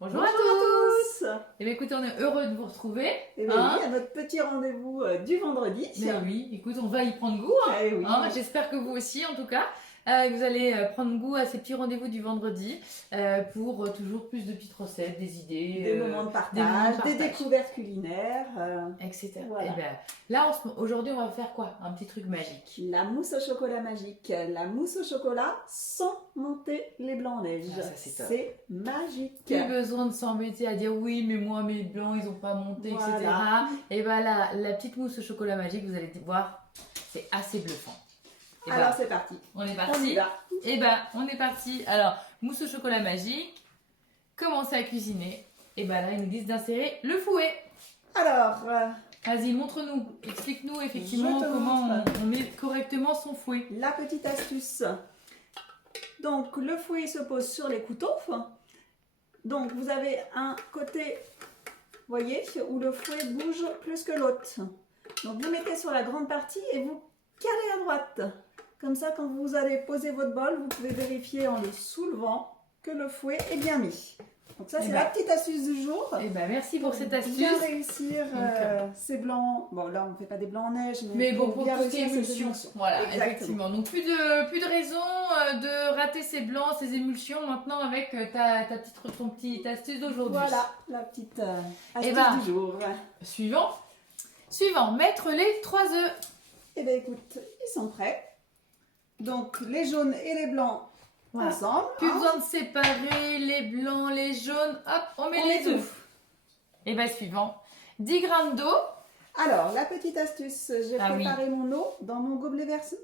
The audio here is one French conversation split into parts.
Bonjour à tous. Eh bien, écoutez, on est heureux de vous retrouver. Et bien, oui, à notre petit rendez-vous du vendredi. Mais oui, écoute, on va y prendre goût. Oui. J'espère que vous aussi, en tout cas. Vous allez prendre goût à ces petits rendez-vous du vendredi pour toujours plus de petites recettes, des idées, des moments de partage, des découvertes culinaires, etc. Voilà. Et ben, là, aujourd'hui, on va faire quoi? Un petit truc magique. La mousse au chocolat magique. La mousse au chocolat sans monter les blancs en neige. Ah, ça, c'est top. C'est magique. Plus besoin de s'embêter à dire oui, mais moi, mes blancs, ils n'ont pas monté, Voilà. etc. Et ben là, la petite mousse au chocolat magique, vous allez voir, c'est assez bluffant. Et alors c'est parti. On est parti. On y va. Et ben on est parti. Alors mousse au chocolat magique. Commencez à cuisiner. Et ben là ils nous disent d'insérer le fouet. Alors. Vas-y montre-nous. Explique-nous effectivement comment on met correctement son fouet. La petite astuce. Donc le fouet se pose sur les couteaux. Donc vous avez un côté, voyez, où le fouet bouge plus que l'autre. Donc vous mettez sur la grande partie et vous calez à droite. Comme ça, quand vous allez poser votre bol, vous pouvez vérifier en le soulevant que le fouet est bien mis. Donc ça, c'est la petite astuce du jour. Et ben merci pour cette astuce. Bien réussir ces blancs. Bon, là, on ne fait pas des blancs en neige, mais bon, pour bien tout ce qui est réussir ces émulsion. émulsions. Voilà, exactement. effectivement. Donc plus de raison de rater ces blancs, ces émulsions maintenant avec ton petite astuce d'aujourd'hui. Voilà, la petite astuce du jour. Suivant, mettre les 3 œufs. Eh bien, écoute, ils sont prêts. Donc, les jaunes et les blancs ensemble. Plus besoin de séparer les blancs, les jaunes. Hop, on met les œufs. Et bien, suivant, 10 g d'eau. Alors, la petite astuce, j'ai préparé mon eau dans mon gobelet verseur.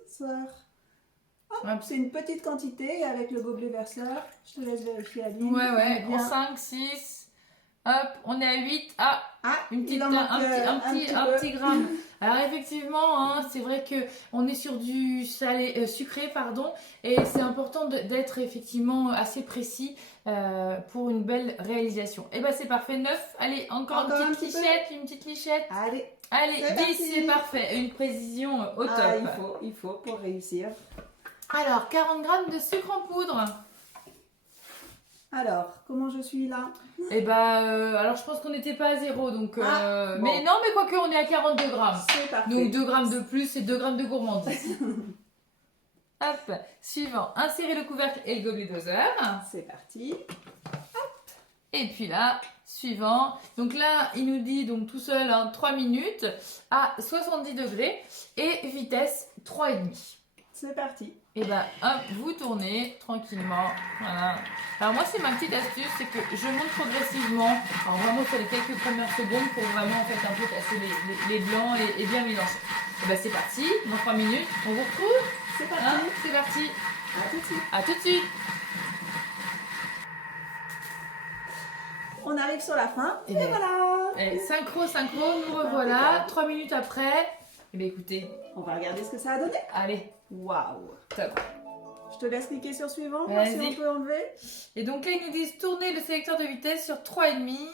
C'est une petite quantité avec le gobelet verseur. Je te laisse vérifier la ligne. Ouais, en 5, 6. Hop, on est à 8. Un petit gramme. Alors effectivement, c'est vrai que on est sur du sucré, et c'est important d'être effectivement assez précis pour une belle réalisation. Et ben c'est parfait, 9. Allez, encore une petite lichette. Allez, 10, c'est parfait. Une précision au top. Il faut pour réussir. Alors, 40 g de sucre en poudre. Alors, comment je suis là? Eh ben, alors je pense qu'on n'était pas à 0, donc... Mais non, mais quoique, on est à 42 grammes. C'est parfait. Donc 2 grammes de plus et 2 grammes de gourmandise. Hop, suivant, insérer le couvercle et le gobelet doseur. C'est parti. Hop. Et puis là, suivant. Donc là, il nous dit donc tout seul 3 minutes à 70 degrés et vitesse 3,5. C'est parti. Et ben hop, vous tournez tranquillement. Voilà. Alors moi c'est ma petite astuce, c'est que je monte progressivement. Alors vraiment sur les quelques premières secondes pour vraiment en fait un peu casser les blancs et bien mélanger. Et ben c'est parti, dans 3 minutes, on vous retrouve. C'est parti. C'est parti. À tout de suite. À tout de suite. On arrive sur la fin. Et bien, voilà. Et synchro, nous revoilà. 3 minutes après. Et bien écoutez. On va regarder ce que ça a donné. Allez. Waouh. Top. Je te laisse cliquer sur suivant, voir si on peut enlever. Et donc là, ils nous disent tourner le sélecteur de vitesse sur 3,5.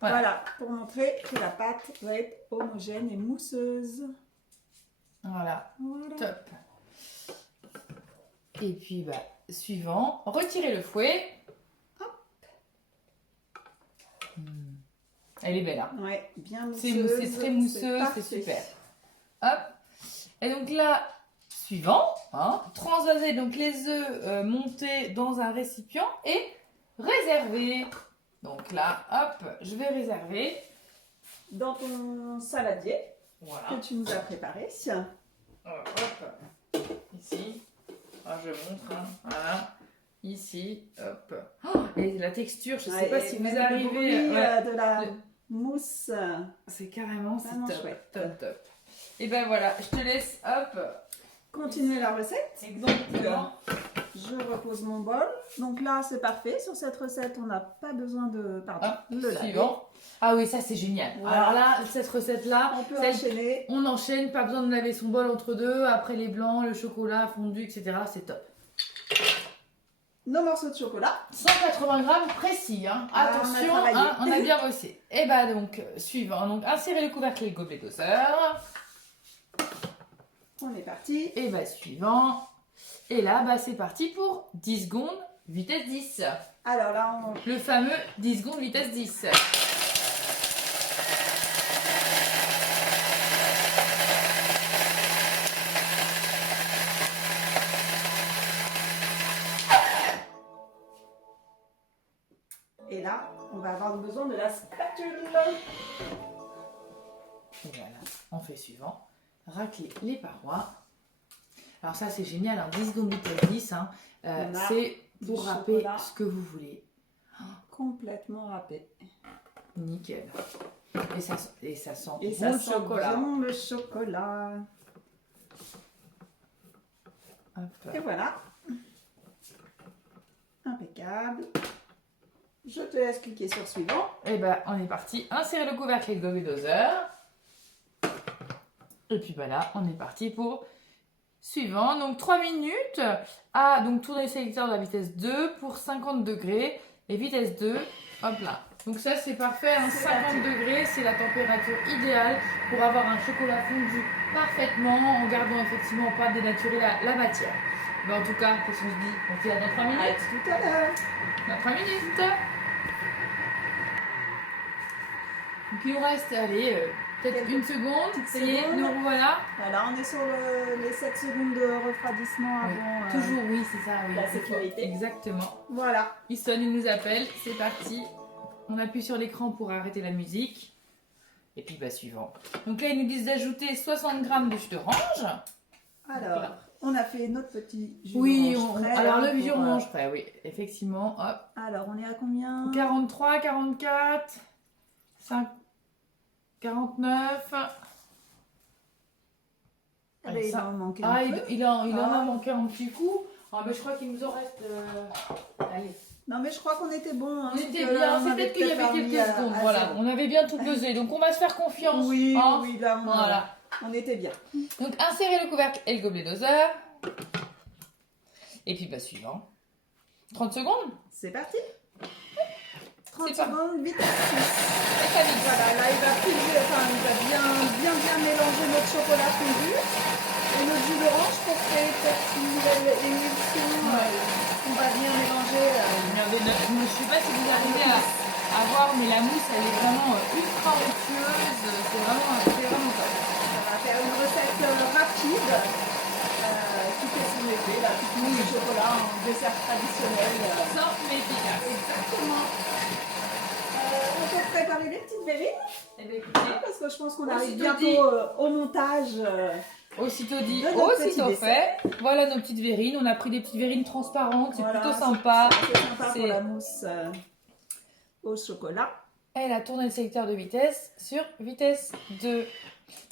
Voilà, pour montrer que la pâte va être homogène et mousseuse. Voilà. Top. Et puis, suivant, retirez le fouet. Hop. Elle est belle, hein? Ouais, bien mousseuse. C'est très mousseux, c'est super. Hop. Et donc là, suivant, transvaser donc les œufs montés dans un récipient et réserver. Donc là, hop, je vais réserver. Dans ton saladier que tu nous as préparé. Hop, ici. Je montre, voilà. Ici, hop. Et la texture, je ne sais pas si vous arrivez. De la mousse. C'est carrément chouette. Top. Et ben voilà, je te laisse, hop. Continuer la recette. Exactement. Je repose mon bol. Donc là, c'est parfait. Sur cette recette, on n'a pas besoin de le laver. Suivant. Ah oui, ça c'est génial. Voilà. Alors là, cette recette-là, on peut enchaîner. On enchaîne, pas besoin de laver son bol entre deux. Après les blancs, le chocolat fondu, etc. C'est top. Nos morceaux de chocolat. 180 grammes précis. Attention, on a bien bossé. Et bah donc, suivant. Donc, insérer le couvercle et le gobelet doseur. On est parti. Et bah suivant. Et là, c'est parti pour 10 secondes vitesse 10. Alors là, Le fameux 10 secondes vitesse 10. Et là, on va avoir besoin de la spatule. Et voilà, on fait suivant. Racler les parois. Alors ça c'est génial, hein, 10 secondes vitesse 10, hein, c'est pour râper ce que vous voulez. Complètement râpé. Nickel. Et ça sent Et bon ça le sent chocolat. vraiment le chocolat. Hop. Et voilà. Impeccable. Je te laisse cliquer sur suivant. Et ben on est parti. Insérer le couvercle et le gobelet doseur. Et puis voilà, on est parti pour suivant. Donc 3 minutes à donc tourner le sélecteur de la vitesse 2 pour 50 degrés. Et vitesse 2, hop là. Donc ça c'est parfait, hein, 50 degrés, c'est la température idéale pour avoir un chocolat fondu parfaitement en gardant effectivement pas dénaturer la matière. Mais en tout cas, qu'est-ce qu'on se dit? On fait dans 3 minutes. À tout à l'heure. Dans 3 minutes. Donc il nous reste, allez, peut-être une seconde. Ça y est, nous revoilà. Voilà, on est sur les 7 secondes de refroidissement Oui, avant toujours, oui, c'est ça. Oui, la sécurité. Exactement. Voilà. Il sonne, il nous appelle, c'est parti. On appuie sur l'écran pour arrêter la musique. Et puis, bah, suivant. Donc là, ils nous disent d'ajouter 60 g de jus d'orange. Alors, on a fait notre petit jus Oui, d'orange frais, alors hein, le jus pour, d'orange frais, oui, effectivement. Hop. Alors, on est à combien? 43, 44, 5, 49. Allez, il en manque un Ah, peu. il en a manqué un petit coup. Ah, mais je crois qu'il nous en reste. Allez. Non, mais je crois qu'on était bon. Hein, On était que bien, on c'est avait peut-être qu'il y avait remis quelques secondes. à Voilà, zéro. on avait bien tout pesé. Donc on va se faire confiance. Oui, hein. oui, là, Voilà. on était bien. Donc insérer le couvercle et le gobelet doseur. Et puis bah suivant. 30 secondes. C'est parti. 30 C'est pas- secondes, vitesse 6. Et ça vite. Voilà, là, il va bien mélanger notre chocolat fondu et notre jus d'orange pour créer peut-être une nouvelle émulsion. On va bien mélanger. Regardez, je ne sais pas si vous arrivez à voir, mais la mousse elle est vraiment ultra onctueuse. C'est vraiment top. On va faire une recette rapide qui fait son effet, la petite mousse de chocolat en dessert traditionnel. Simple mais efficace. Exactement. On peut préparer les petites verrines Eh bien écoutez, parce que je pense qu'on Aussitôt arrive dit. bientôt au montage. aussitôt dit, De notre aussitôt petit fait. Voilà nos petites verrines. On a pris des petites verrines transparentes. C'est Voilà, plutôt sympa. C'est sympa C'est- pour la mousse au chocolat. Elle a tourné le sélecteur de vitesse sur vitesse 2.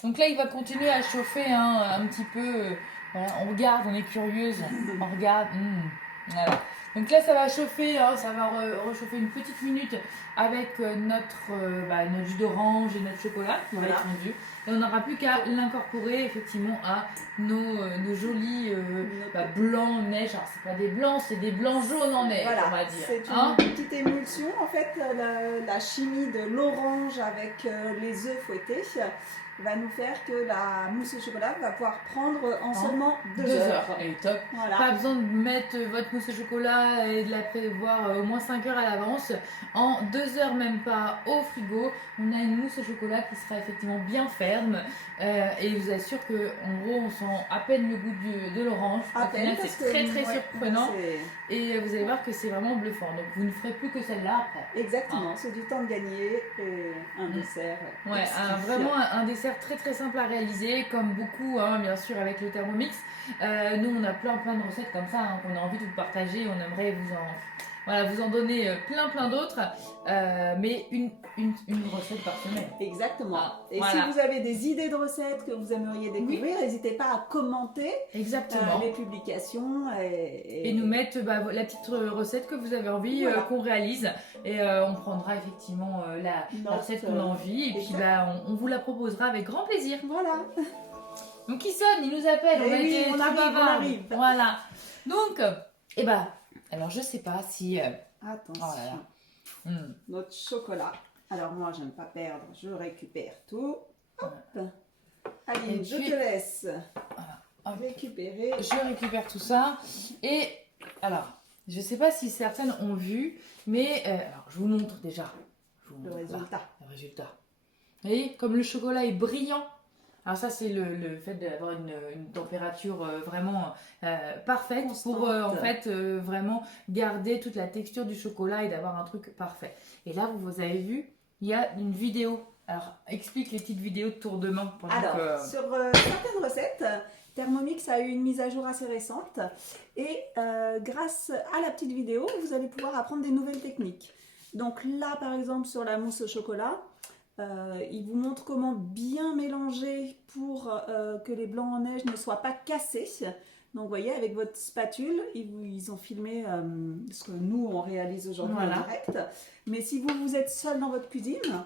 Donc là, il va continuer à chauffer un petit peu. Voilà, on regarde, on est curieuse. On regarde. Voilà. Donc là, ça va chauffer, hein, ça va rechauffer une petite minute avec notre jus d'orange et notre chocolat qui va Voilà. être fondu. Et on n'aura plus qu'à l'incorporer effectivement à nos jolis blancs neige. Alors, c'est pas des blancs, c'est des blancs jaunes en neige, on va dire. C'est une Hein petite émulsion. En fait, la chimie de l'orange avec les œufs fouettés va nous faire que la mousse au chocolat va pouvoir prendre en seulement 2 heures. Et top. Voilà. Pas besoin de mettre votre mousse au chocolat et de la prévoir au moins 5 heures à l'avance. En 2 heures, même pas, au frigo, on a une mousse au chocolat qui sera effectivement bien ferme. Et je vous assure qu'en gros, on sent à peine le goût de l'orange. À Au peine, final, parce c'est que, très très ouais, surprenant. c'est- Et vous allez voir que c'est vraiment bluffant. Donc vous ne ferez plus que celle-là après. Exactement, c'est du temps de gagner et un dessert. Ouais, exquis. vraiment un dessert très très simple à réaliser, comme beaucoup, hein, bien sûr, avec le Thermomix. Nous, on a plein de recettes comme ça hein, qu'on a envie de vous partager. On aimerait vous en donner plein d'autres, mais une recette par semaine. Exactement. Ah, et voilà. si vous avez des idées de recettes que vous aimeriez découvrir, n'hésitez pas à commenter Exactement. les publications Et nous mettre la petite recette que vous avez envie Voilà. qu'on réalise. Et on prendra effectivement la recette qu'on a envie. Et puis on vous la proposera avec grand plaisir. Voilà. Donc il sonne, il nous appelle, Eh on a oui, été on trop arrive, on bavards. arrive. Voilà. Donc, alors je sais pas si... Attention. Oh là là. Notre chocolat. Alors moi, j'aime pas perdre, je récupère tout. Hop. Aline, Et je puis- te laisse Hop. récupérer. Je récupère tout ça. Et alors, Je ne sais pas si certaines ont vu, mais alors, je vous montre déjà. Je vous Le montre, résultat. là, le résultat. Vous voyez, comme le chocolat est brillant. Alors ça, c'est le fait d'avoir une température vraiment parfaite Constante. pour en fait vraiment garder toute la texture du chocolat et d'avoir un truc parfait. Et là, vous avez vu, il y a une vidéo. Alors, explique les petites vidéos de tour de main. Alors, sur certaines recettes, Thermomix a eu une mise à jour assez récente et grâce à la petite vidéo, vous allez pouvoir apprendre des nouvelles techniques. Donc là, par exemple, sur la mousse au chocolat, il vous montre comment bien mélanger pour que les blancs en neige ne soient pas cassés. Donc vous voyez, avec votre spatule, ils ont filmé ce que nous, on réalise aujourd'hui en direct. Mais si vous êtes seul dans votre cuisine,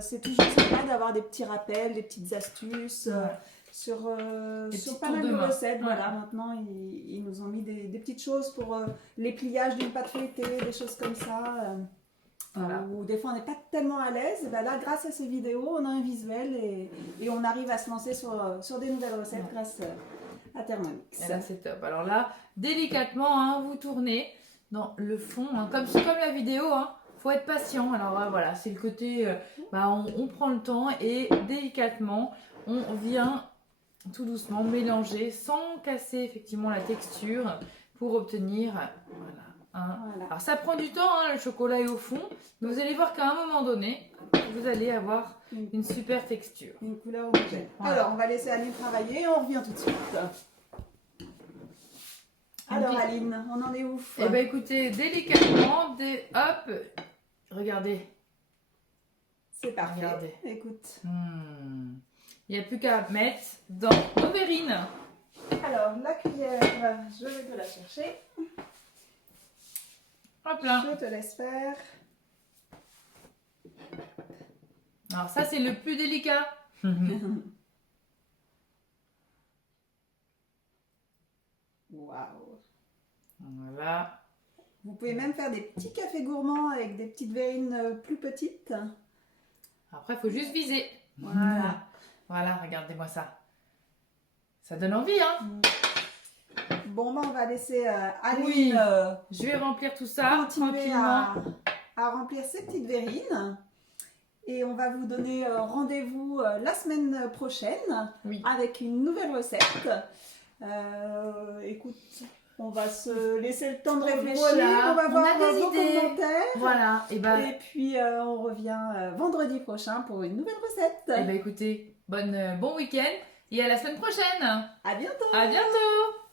c'est toujours sympa d'avoir des petits rappels, des petites astuces sur pas mal de recettes. Voilà, maintenant, ils nous ont mis des petites choses pour les pliages d'une pâte feuilletée, des choses comme ça. Ou des fois on n'est pas tellement à l'aise, ben là grâce à ces vidéos on a un visuel et on arrive à se lancer sur des nouvelles recettes grâce à Thermomix. Et là c'est top. Alors là délicatement hein, vous tournez dans le fond, hein, comme la vidéo, faut être patient. Alors voilà, c'est le côté, on prend le temps et délicatement on vient tout doucement mélanger sans casser effectivement la texture pour obtenir voilà. Alors ça prend du temps, le chocolat est au fond, mais vous allez voir qu'à un moment donné, vous allez avoir une super texture. Une couleur homogène. Voilà. Alors on va laisser Aline travailler et on revient tout de suite. Alors Aline, on en est où? Eh bien écoutez, délicatement, hop, regardez. C'est parfait. Regardez. Écoute. Il n'y a plus qu'à mettre dans nos verrines. Alors la cuillère, je vais te la chercher. Hop là. Je te laisse faire. Alors ça c'est le plus délicat. Waouh. Voilà. Vous pouvez même faire des petits cafés gourmands avec des petites verrines plus petites. Après il faut juste viser. Voilà. Voilà, regardez-moi ça. Ça donne envie, hein. Bon, on va laisser Aline je vais remplir tout ça continuer à remplir ses petites verrines. Et on va vous donner rendez-vous la semaine prochaine avec une nouvelle recette. Écoute, on va se laisser le temps de réfléchir. Voilà, on va voir vos commentaires. Voilà. Et puis on revient vendredi prochain pour une nouvelle recette. Et écoutez, bon week-end et à la semaine prochaine. À bientôt. À bientôt.